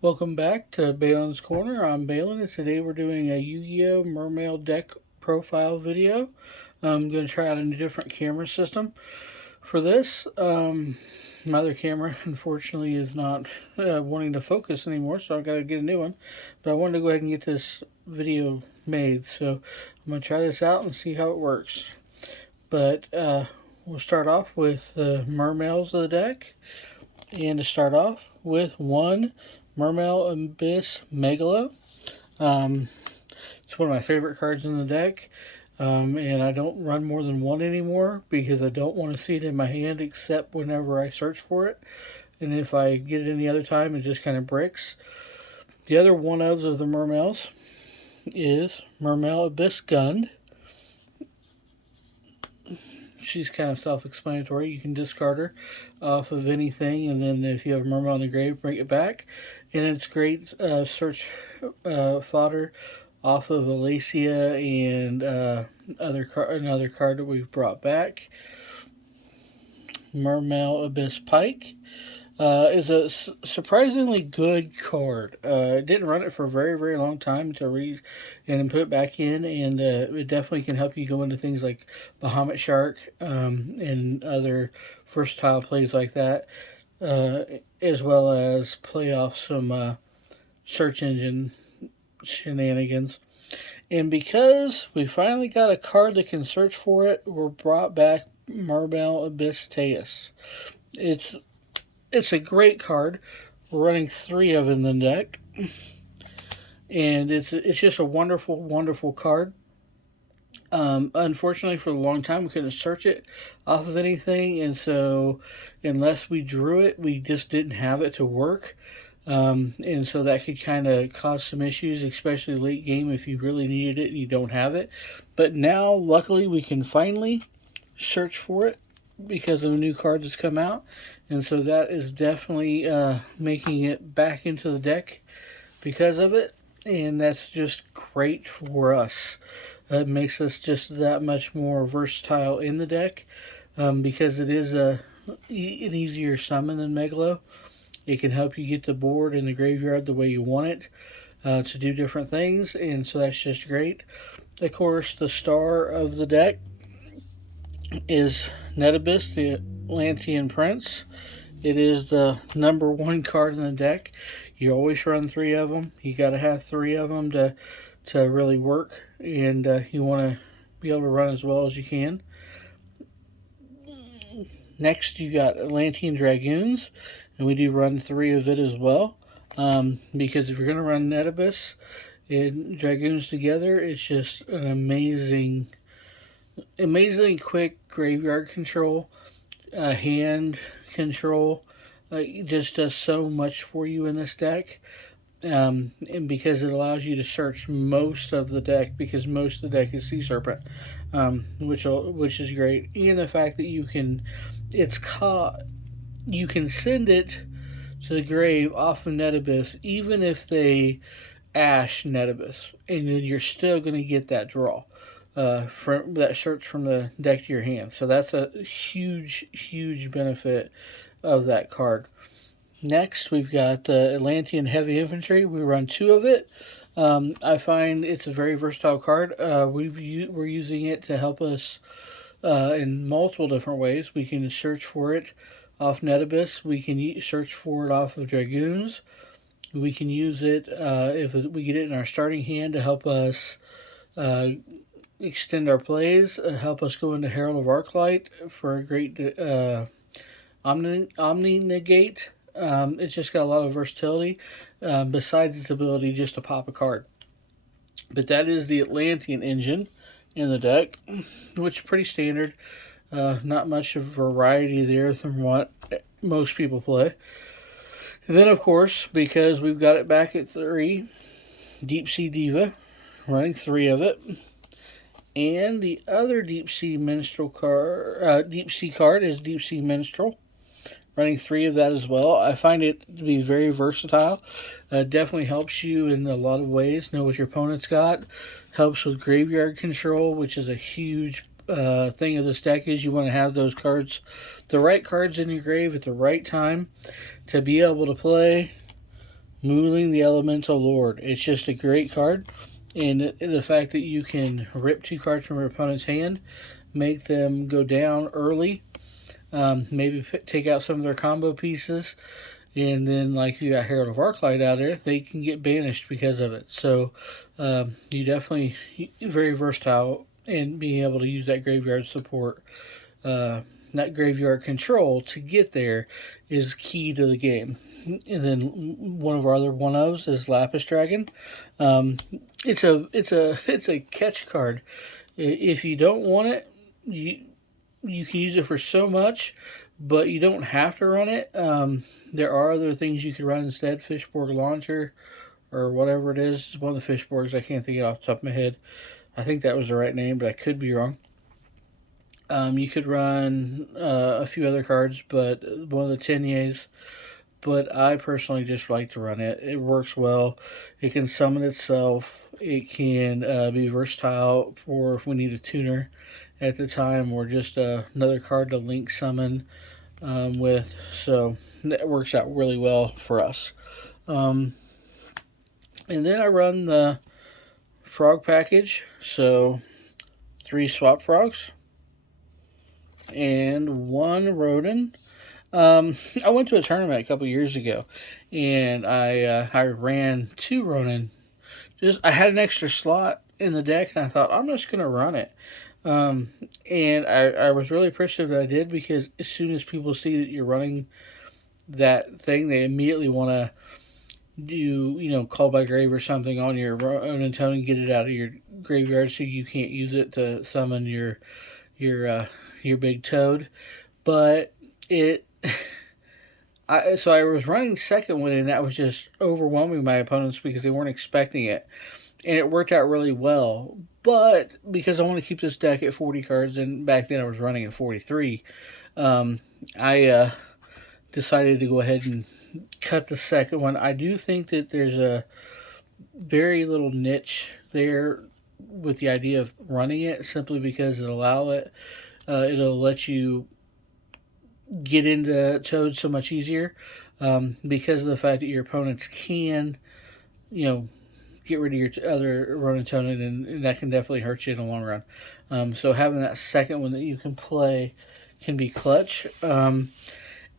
Welcome back to Balin's Corner. I'm Balin, and today we're doing a Yu-Gi-Oh! Mermail deck profile video. I'm going to try out a different camera system for this. My other camera, unfortunately, is not wanting to focus anymore, so I've got to get a new one. But I wanted to go ahead and get this video made, so I'm going to try this out and see how it works. But we'll start off with the Mermails of the deck. And to start off with one Mermail Abyss Megalo. It's one of my favorite cards in the deck. And I don't run more than one anymore because I don't want to see it in my hand except whenever I search for it. And if I get it any other time, it just kind of bricks. The other one of the Mermails is Mermail Abyss Gund. She's kind of self-explanatory. You can discard her off of anything, and then if you have a Mermail in the grave, bring it back. And it's great search fodder off of Alacia and another card that we've brought back. Mermail Abyss Pike is a surprisingly good card. Didn't run it for a very, very long time to read and then put it back in, and it definitely can help you go into things like Bahamut Shark and other versatile plays like that, as well as play off some search engine shenanigans. And because we finally got a card that can search for it, we're brought back Mermail Abyss Teus. It's a great card. We're running 3 of in the deck, and it's just a wonderful, wonderful card. Unfortunately, for a long time, we couldn't search it off of anything, and so unless we drew it, we just didn't have it to work. And so that could kind of cause some issues, especially late game if you really needed it and you don't have it. But now, luckily, we can finally search for it because of a new card that's come out, and so that is definitely making it back into the deck because of it, and that's just great for us. It makes us just that much more versatile in the deck because it is an easier summon than Megalo. It can help you get the board in the graveyard the way you want it to do different things, and so that's just great. Of course, the star of the deck is Netabus, the Atlantean Prince. It is the number 1 card in the deck. You always run 3 of them. You got to have 3 of them to really work, and you want to be able to run as well as you can. Next, you got Atlantean Dragoons, and we do run 3 of it as well. Because if you're going to run Netabus and Dragoons together, it's just an amazingly quick graveyard control, hand control. It just does so much for you in this deck, and because it allows you to search most of the deck, because most of the deck is Sea Serpent, which is great, and the fact that you can send it to the grave off of Netabus, even if they ash Netabus, and then you're still going to get that draw. From that search from the deck to your hand. So that's a huge, huge benefit of that card. Next, we've got the Atlantean Heavy Infantry. We run 2 of it. I find it's a very versatile card. We're using it to help us in multiple different ways. We can search for it off Netabus. We can search for it off of Dragoons. We can use it if we get it in our starting hand to help us extend our plays, help us go into Herald of Arclight for a great Omni Negate. It's just got a lot of versatility besides its ability just to pop a card. But that is the Atlantean engine in the deck, which is pretty standard. Not much of variety there from what most people play. And then, of course, because we've got it back at 3, Deep Sea Diva, running 3 of it. And the other Deep Sea Minstrel card, Deep Sea card is Deep Sea Minstrel, running 3 of that as well. I find it to be very versatile. Definitely helps you in a lot of ways. Know what your opponent's got. Helps with graveyard control, which is a huge thing of this deck. Is you want to have those cards, the right cards in your grave at the right time to be able to play Mooling the Elemental Lord. It's just a great card, and the fact that you can rip 2 cards from your opponent's hand, make them go down early, maybe take out some of their combo pieces, and then like you got Herald of Arclight out there, they can get banished because of it. So you definitely very versatile in being able to use that graveyard support. That graveyard control to get there is key to the game. And then one of our other one-ofs is Lapis Dragon. It's a catch card. If you don't want it, you can use it for so much, but you don't have to run it. There are other things you can run instead. Fishborg Launcher or whatever it is. It's one of the Fishborgs. I can't think of it off the top of my head. I think that was the right name, but I could be wrong. You could run a few other cards, but one of the Tenyes. But I personally just like to run it. It works well. It can summon itself. It can be versatile for if we need a tuner at the time, or just another card to link summon with. So that works out really well for us. And then I run the frog package. So 3 swap frogs and 1 rodent. I went to a tournament a couple years ago, and I ran 2 Ronin. I had an extra slot in the deck, and I thought I'm just gonna run it. And I was really appreciative that I did, because as soon as people see that you're running that thing, they immediately want to do Call by Grave or something on your Ronin Tone and get it out of your graveyard so you can't use it to summon your big toad. But so I was running second one, and that was just overwhelming my opponents because they weren't expecting it. And it worked out really well. But because I want to keep this deck at 40 cards, and back then I was running at 43, I decided to go ahead and cut the second one. I do think that there's a very little niche there with the idea of running it, simply because it'll let you get into Toad so much easier, because of the fact that your opponents can, get rid of your other Ronin Tonin, and that can definitely hurt you in the long run. So having that second one that you can play can be clutch.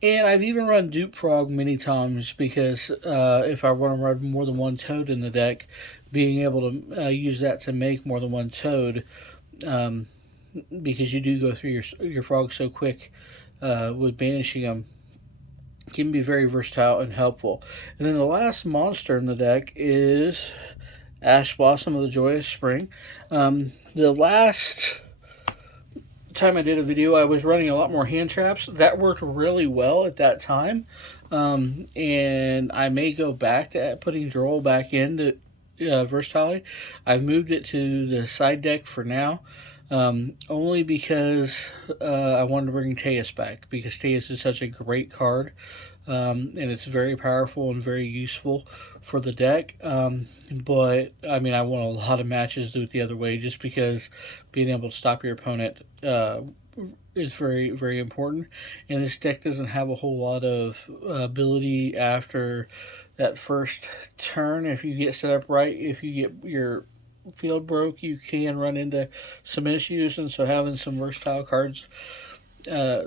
And I've even run Dupe Frog many times, because if I want to run more than 1 Toad in the deck, being able to use that to make more than 1 Toad, because you do go through your frogs so quick with banishing them, can be very versatile and helpful. And then the last monster in the deck is Ash Blossom of the Joyous Spring. The last time I did a video, I was running a lot more hand traps. That worked really well at that time, and I may go back to putting Droll back into versatility. I've moved it to the side deck for now, only because I wanted to bring Teus back, because Teus is such a great card, and it's very powerful and very useful for the deck. But I mean, I want a lot of matches do it the other way, just because being able to stop your opponent is very, very important. And this deck doesn't have a whole lot of ability after that first turn. If you get set up right, if you get your field broke, you can run into some issues, and so having some versatile cards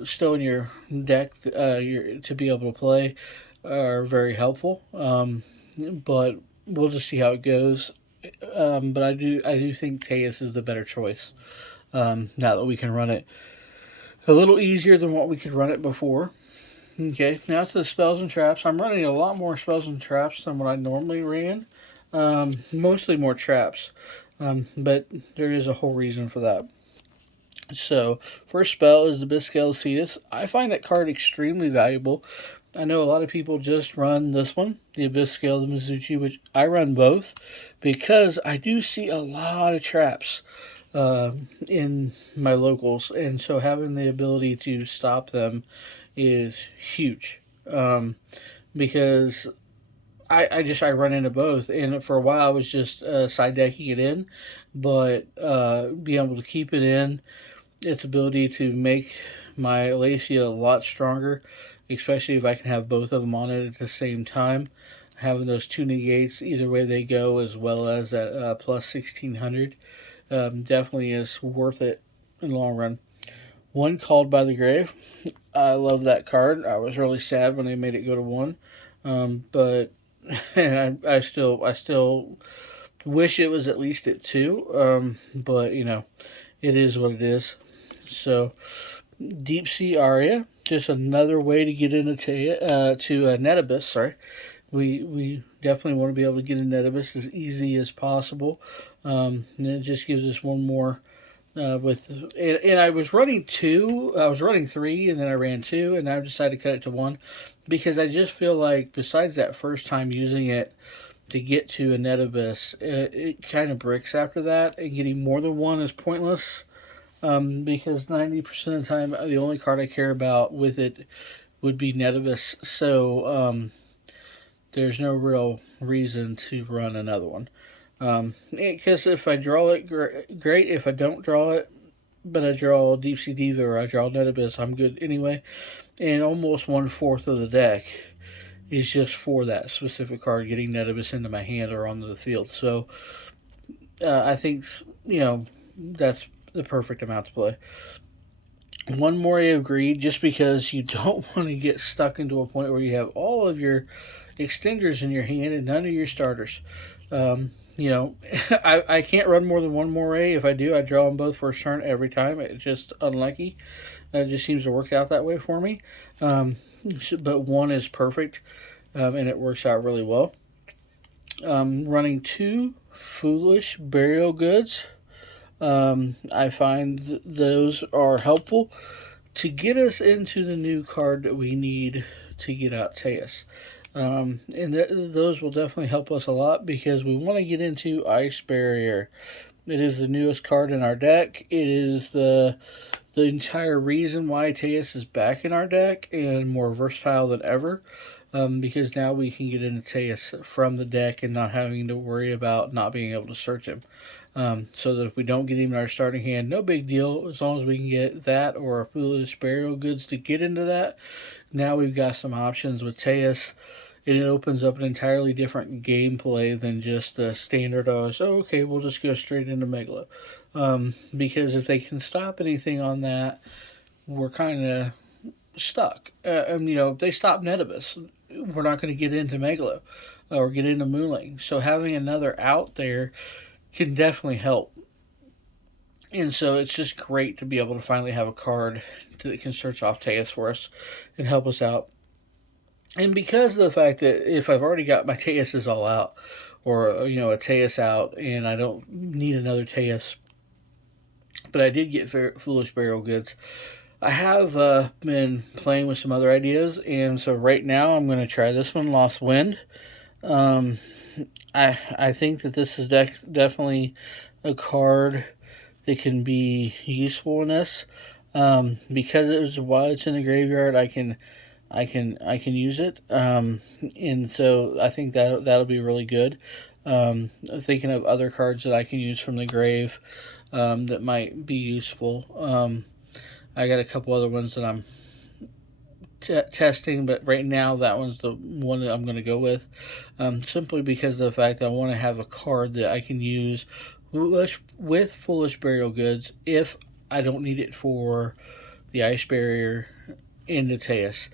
still in your deck to be able to play are very helpful. But we'll just see how it goes. But I do think Teus is the better choice, now that we can run it a little easier than what we could run it before. Okay, now to the spells and traps. I'm running a lot more spells and traps than what I normally ran. Mostly more traps, but there is a whole reason for that. So, first spell is the Biscale Cetus. I find that card extremely valuable. I know a lot of people just run this one, the Biscale, the Mizuchi, which I run both, because I do see a lot of traps in my locals, and so having the ability to stop them is huge, because I run into both, and for a while I was just side decking it in, but being able to keep it in, its ability to make my Alacia a lot stronger, especially if I can have both of them on it at the same time, having those two negates, either way they go, as well as that plus 1600, definitely is worth it in the long run. One, Called by the Grave. I love that card. I was really sad when they made it go to one, but I still wish it was at least at two. But it is what it is. So, Deep Sea Aria, just another way to get into Netabus. Sorry, we definitely want to be able to get in Netabus as easy as possible. And it just gives us one more. And I was running two. I was running three, and then I ran two, and I decided to cut it to one because I just feel like besides that first time using it to get to a Netabus, it kind of bricks after that, and getting more than one is pointless. Because 90% of the time, the only card I care about with it would be Netabus, so there's no real reason to run another one. Because if I draw it, great. If I don't draw it, but I draw Deep Sea Diva or I draw Netabus, I'm good anyway. And almost 1/4 of the deck is just for that specific card, getting Netabus into my hand or onto the field. So I think that's the perfect amount to play. One more, I agreed, just because you don't want to get stuck into a point where you have all of your extenders in your hand and none of your starters. I can't run more than one moray. If I do, I draw them both first turn every time. It's just unlucky. It just seems to work out that way for me. But one is perfect, and it works out really well. Running two Foolish Burial Goods. I find those are helpful to get us into the new card that we need to get out Teus. And those will definitely help us a lot because we want to get into Ice Barrier. It is the newest card in our deck. It is the entire reason why Teus is back in our deck and more versatile than ever. Because now we can get into Teus from the deck and not having to worry about not being able to search him. So that if we don't get him in our starting hand, no big deal. As long as we can get that or a Foolish Burial Goods to get into that, now we've got some options with Teus. And it opens up an entirely different gameplay than just the standard, okay, we'll just go straight into Megalo. Because if they can stop anything on that, we're kind of stuck. If they stop Netabus, we're not going to get into Megalo or get into Mooling. So having another out there can definitely help. And so it's just great to be able to finally have a card that can search off Teus for us and help us out. And because of the fact that if I've already got my Teuses all out, or a Teus out, and I don't need another Teus, but I did get Foolish Burial Goods, I have been playing with some other ideas, and so right now I'm going to try this one, Lost Wind. I think that this is definitely a card that can be useful in this. Because while it's in the graveyard, I can use it, and so I think that'll be really good. Thinking of other cards that I can use from the grave that might be useful. I got a couple other ones that I'm testing, but right now that one's the one that I'm going to go with, simply because of the fact that I want to have a card that I can use with Foolish Burial Goods if I don't need it for the Ice Barrier in the Teus.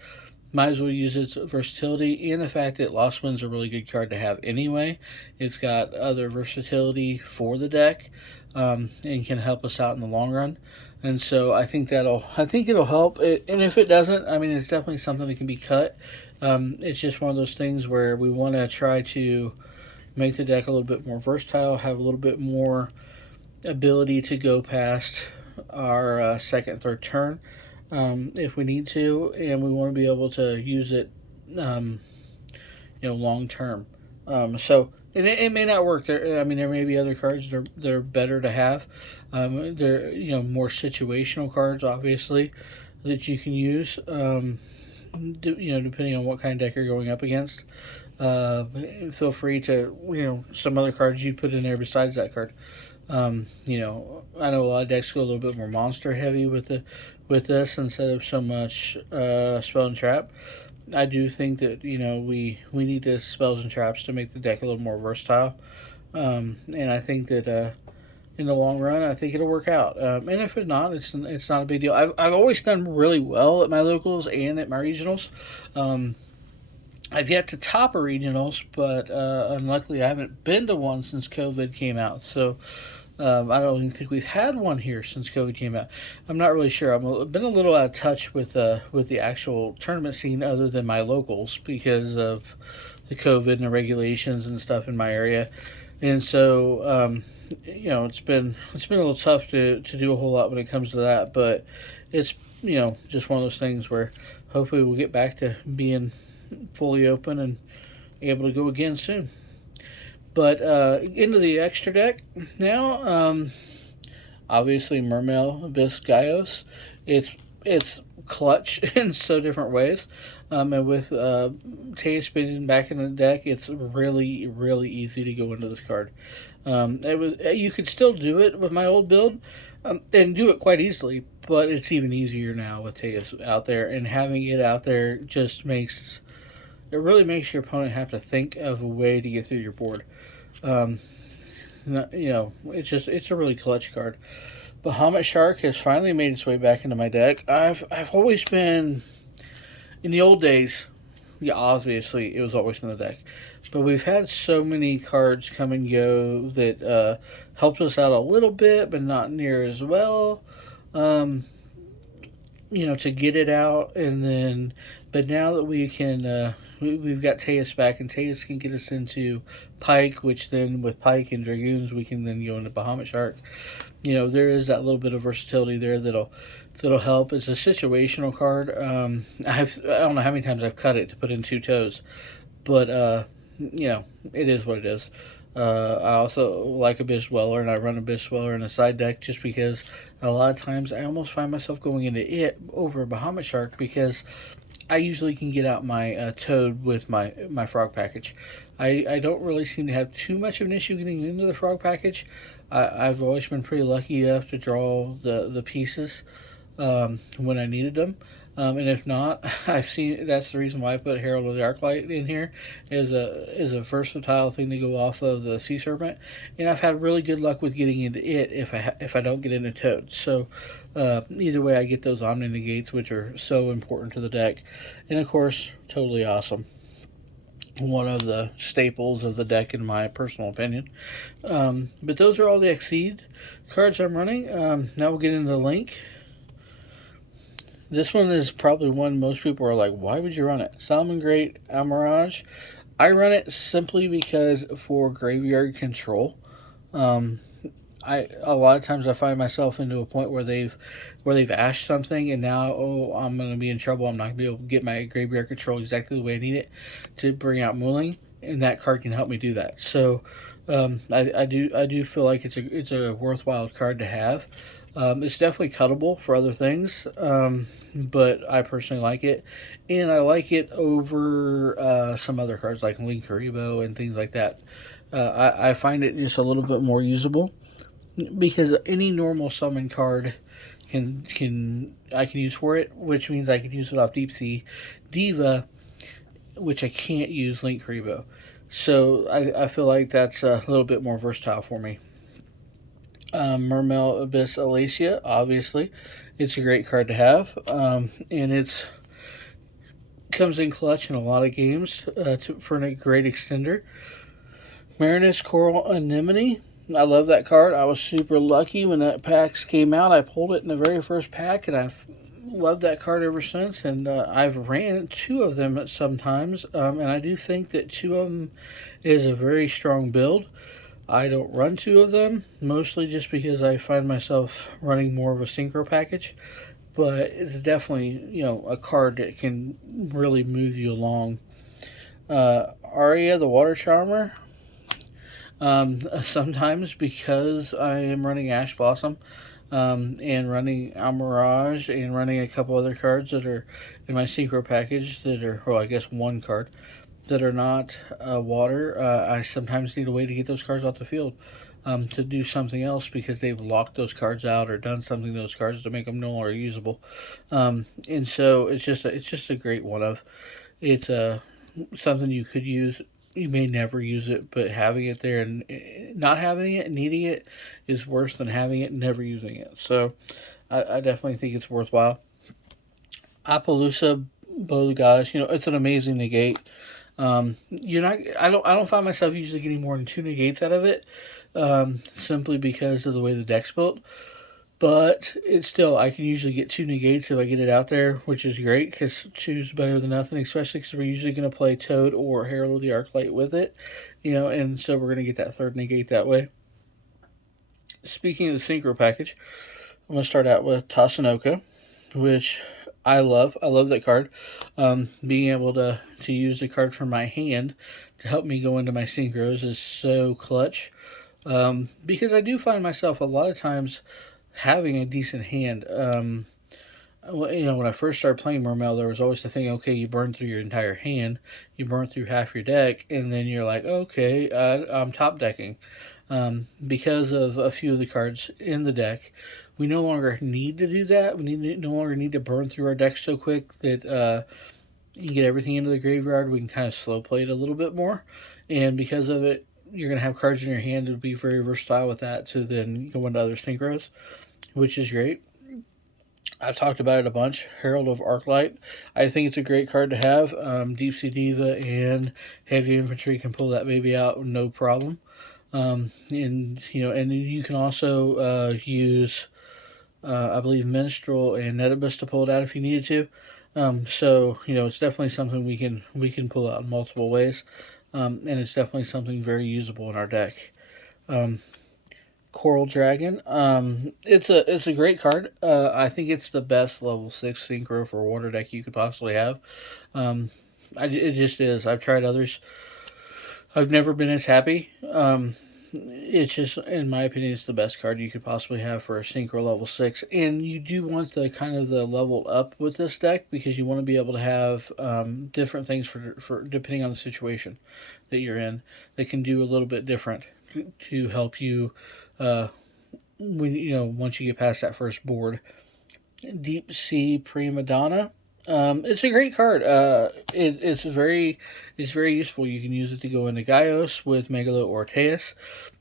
Might as well use its versatility and the fact that Lost Wind's a really good card to have anyway. It's got other versatility for the deck, and can help us out in the long run. And so I think it'll help. And if it doesn't, it's definitely something that can be cut. It's just one of those things where we want to try to make the deck a little bit more versatile, have a little bit more ability to go past our second, third turn. If we need to, and we want to be able to use it, long term. So it may not work. There may be other cards that are better to have. They're more situational cards, obviously, that you can use. Depending on what kind of deck you're going up against. Feel free to some other cards you put in there besides that card. I know a lot of decks go a little bit more monster heavy with this instead of so much spell and trap. I do think that we need the spells and traps to make the deck a little more versatile, and I think that in the long run, I think it'll work out. And if it's not, it's not a big deal. I've always done really well at my locals and at my regionals. Um, I've yet to top a regionals, but unluckily I haven't been to one since COVID came out. So I don't even think we've had one here since COVID came out. I'm not really sure. I've been a little out of touch with the actual tournament scene other than my locals because of the COVID and the regulations and stuff in my area, and so it's been a little tough to do a whole lot when it comes to that. But it's just one of those things where hopefully we'll get back to being fully open and able to go again soon. But into the extra deck now. Obviously, Mermail, Abyss, Gyos. It's clutch in so different ways. And with Tay spinning back in the deck, it's really really easy to go into this card. You could still do it with my old build, and do it quite easily. But it's even easier now with Tejas out there, and having it out there just makes it really makes your opponent have to think of a way to get through your board. Um, it's a really clutch card. Bahamut Shark has finally made its way back into my deck. I've always been in the old days. Yeah, obviously it was always in the deck, but we've had so many cards come and go that helped us out a little bit, but not near as well. Um, to get it out, and then, but now that we can, we've got Tejas back, and Tejas can get us into Pike, which then with Pike and Dragoons, we can then go into Bahamut Shark. There is that little bit of versatility there that'll help. It's a situational card. I don't know how many times I've cut it to put in two toes, but it is what it is. I also like Abyss Dweller, and I run Abyss Dweller in a side deck just because a lot of times I almost find myself going into it over Bahamut Shark because I usually can get out my Toad with my Frog package. I don't really seem to have too much of an issue getting into the Frog package. I've always been pretty lucky enough to draw the pieces when I needed them. And if not, I've seen that's the reason why I put Herald of the Arclight in here is a versatile thing to go off of the Sea Serpent, and I've had really good luck with getting into it if I don't get into Toad. So either way, I get those Omni Negates, which are so important to the deck, and of course, totally awesome. One of the staples of the deck, in my personal opinion. But those are all the Xyz cards I'm running. Now we'll get into the Link. This one is probably one most people are like, why would you run it? Salmon Great, Amirage. I run it simply because for graveyard control. A lot of times I find myself into a point where they've ashed something, and now I'm going to be in trouble. I'm not going to be able to get my graveyard control exactly the way I need it to bring out Mooling, and that card can help me do that. So I do feel like it's a worthwhile card to have. It's definitely cuttable for other things, but I personally like it, and I like it over some other cards like Link Haribo and things like that. I find it just a little bit more usable because any normal summon card I can use for it, which means I can use it off Deep Sea Diva, which I can't use Link Haribo. So I feel like that's a little bit more versatile for me. Mermail, Abyss, Alacia, obviously. It's a great card to have. And it's comes in clutch in a lot of games for a great extender. Marinus, Coral, Anemone. I love that card. I was super lucky when that packs came out. I pulled it in the very first pack, and I've loved that card ever since. And I've ran two of them sometimes. And I do think that two of them is a very strong build. I don't run two of them, mostly just because I find myself running more of a Synchro package. But it's definitely, a card that can really move you along. Aria, the Water Charmer. Sometimes because I am running Ash Blossom, and running Amirage, and running a couple other cards that are in my Synchro package that are, well, I guess one card that are not water. I sometimes need a way to get those cards off the field to do something else because they've locked those cards out or done something to those cards to make them no longer usable. And so it's just a great one of. it's something you could use. You may never use it, but having it there and not having it, needing it, is worse than having it and never using it. So I definitely think it's worthwhile. Appaloosa, Bow of the Goddess, it's an amazing negate. You're not. I don't find myself usually getting more than two negates out of it, simply because of the way the deck's built. But it's still, I can usually get two negates if I get it out there, which is great because two's better than nothing, especially because we're usually going to play Toad or Herald of the Arclight with it, and so we're going to get that third negate that way. Speaking of the Synchro package, I'm going to start out with Tasanoka, which I love. I love that card. Being able to use the card from my hand to help me go into my synchros is so clutch. Because I do find myself a lot of times having a decent hand. When I first started playing Mermail, there was always the thing, okay, you burn through your entire hand, you burn through half your deck, and then you're like, okay, I'm top decking. Because of a few of the cards in the deck, we no longer need to do that. No longer need to burn through our deck so quick that you get everything into the graveyard. We can kind of slow play it a little bit more, and because of it, you're going to have cards in your hand that would be very versatile with that to then go into other synchros, which is great. I've talked about it a bunch. Herald of Arclight. I think it's a great card to have. Deep Sea Diva and Heavy Infantry can pull that baby out no problem. And you can also use, I believe, Minstrel and Netibus to pull it out if you needed to. So it's definitely something we can pull out in multiple ways, and it's definitely something very usable in our deck. Coral Dragon. It's a great card. I think it's the best level 6 synchro for a water deck you could possibly have. It just is. I've tried others. I've never been as happy. It's just, in my opinion, it's the best card you could possibly have for a synchro level 6. And you do want the kind of the level up with this deck because you want to be able to have different things for depending on the situation that you're in that can do a little bit different to help you when once you get past that first board. Deep Sea Prima Donna. It's a great card. It's very useful. You can use it to go into Gaios with Megalo or Teus.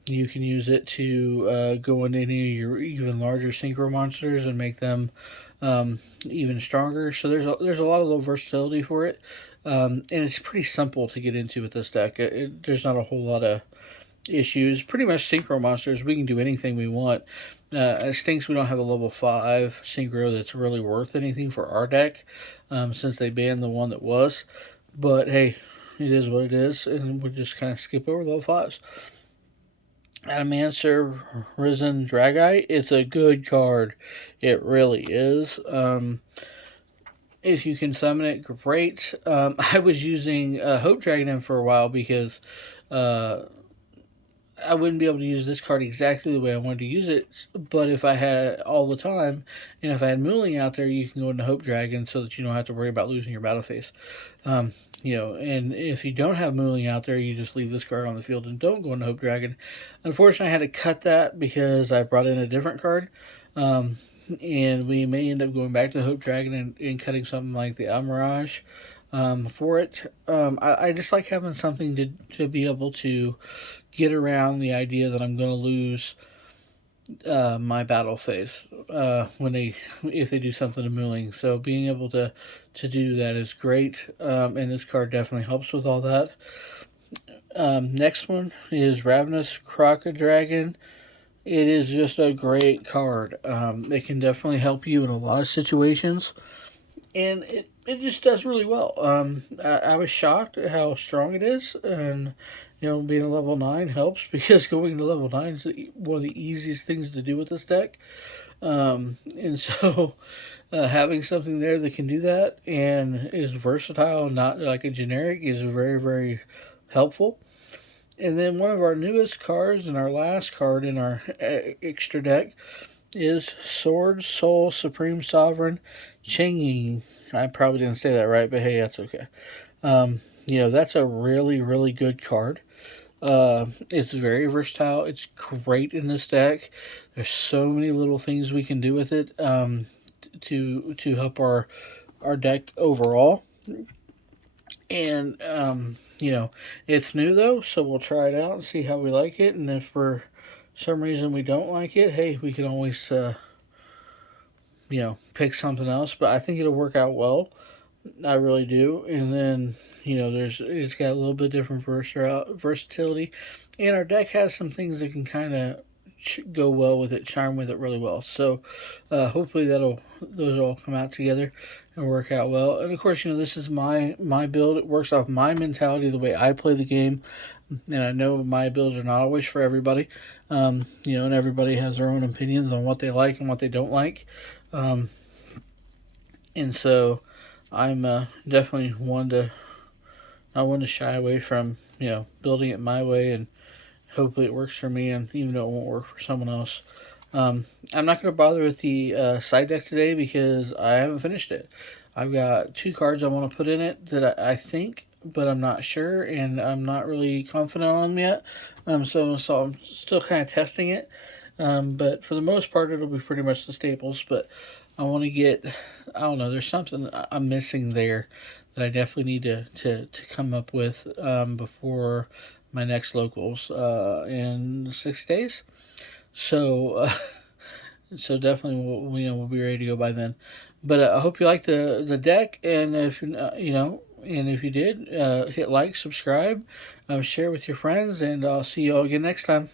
You can use it to go into any of your even larger synchro monsters and make them even stronger. So there's a lot of little versatility for it, and it's pretty simple to get into with this deck. There's not a whole lot of issues. Pretty much synchro monsters, we can do anything we want. It stinks we don't have a level 5 synchro that's really worth anything for our deck, since they banned the one that was. But hey, it is what it is, and we'll just kind of skip over level 5s. Adamancer Risen Dragite. It's a good card. It really is. If you can summon it, great. I was using Hope Dragon for a while because I wouldn't be able to use this card exactly the way I wanted to use it, but if I had all the time, and if I had Mooling out there, you can go into Hope Dragon so that you don't have to worry about losing your battle phase. And if you don't have Mooling out there, you just leave this card on the field and don't go into Hope Dragon. Unfortunately, I had to cut that because I brought in a different card, and we may end up going back to Hope Dragon and cutting something like the Amirage for it. I just like having something to be able to get around the idea that I'm going to lose my battle phase if they do something to Mooling. So being able to do that is great, and this card definitely helps with all that. Next one is Ravenous Crocodile. It is just a great card. It can definitely help you in a lot of situations, and it just does really well. I was shocked at how strong it is, and being a level 9 helps because going to level 9 is one of the easiest things to do with this deck. And so having something there that can do that and is versatile, not like a generic, is very, very helpful. And then one of our newest cards and our last card in our extra deck is Sword Soul Supreme Sovereign Changing. I probably didn't say that right, but hey, that's okay. That's a really, really good card. It's very versatile. It's great in this deck. There's so many little things we can do with it to help our deck overall. And it's new though, so we'll try it out and see how we like it. And if for some reason we don't like it, hey, we can always pick something else. But I think it'll work out well. I really do. And then it's got a little bit different versatility, and our deck has some things that can kind of go well with it, charm with it really well. So hopefully those all come out together and work out well. And of course, this is my build. It works off my mentality, the way I play the game, and I know my builds are not always for everybody. And everybody has their own opinions on what they like and what they don't like. And so I'm definitely not one to shy away from building it my way, and hopefully it works for me, and even though it won't work for someone else. I'm not going to bother with the side deck today because I haven't finished it. I've got 2 cards I want to put in it that I think, but I'm not sure, and I'm not really confident on them yet. So I'm still kind of testing it. But for the most part, it'll be pretty much the staples. But I want to get, I don't know, there's something I'm missing there that I definitely need to come up with before my next locals in 6 days. So, so definitely we'll be ready to go by then. But I hope you like the deck, and if and if you did, hit like, subscribe, share with your friends, and I'll see you all again next time.